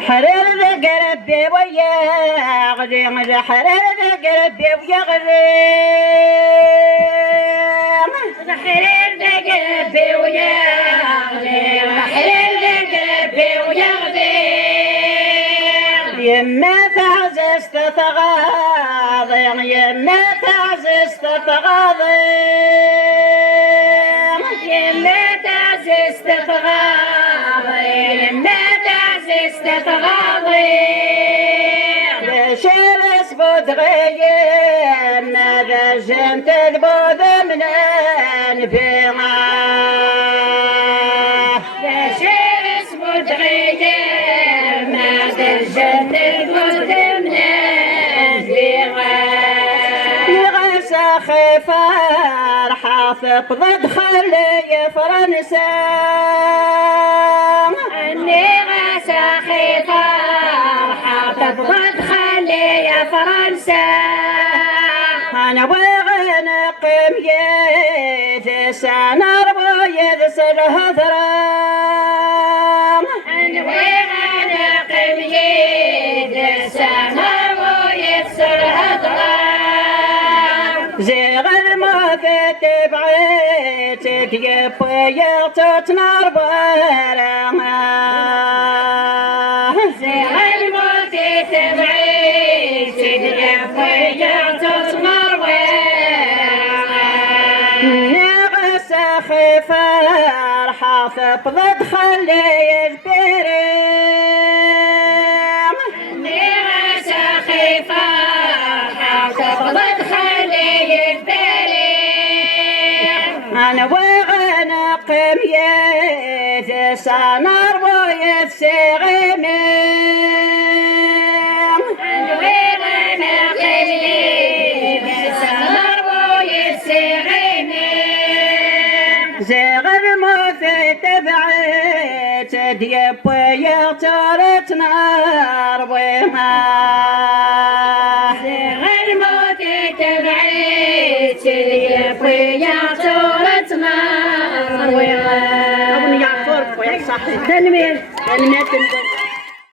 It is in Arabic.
حرير قلبي ويغزي حرير قلبي ويغزي حرير قلبي ويغزي حرير قلبي ويغزي يما تعزز تتغاضي يما تعزز تتغاضي يما تعزز تتغاضي يما تعزز تتغاضي شمس بدغير ماذا جنت البود من انفراح شمس بدغير ماذا جنت البود من انفراح يغسى خفار حافظ ضد خلي فرنسا اني غسى خفار حافظ ضد خلي فرنسا انا وغنق ميت سنة ربويد سر هذرام انا وغنق ميت سنة ربويد سر هذرام زيغ الموت تبعيتك يبويا تتنار برام زيغ الموت تبعيتك يبويا تتنار برام نغسى خفار حافظ ضد خلي البرام نغسى خفار حافظ ضد خلي البرام انا وغنق ميت سنر ويت سغمام انا وغنق ميت سنر ويت سغمام زغ الموت تبعت ديب ويغترت نار وما زغ الموت تبعت ديب ويغترت نار وما ابو يعفر ويا صاحبي تنمير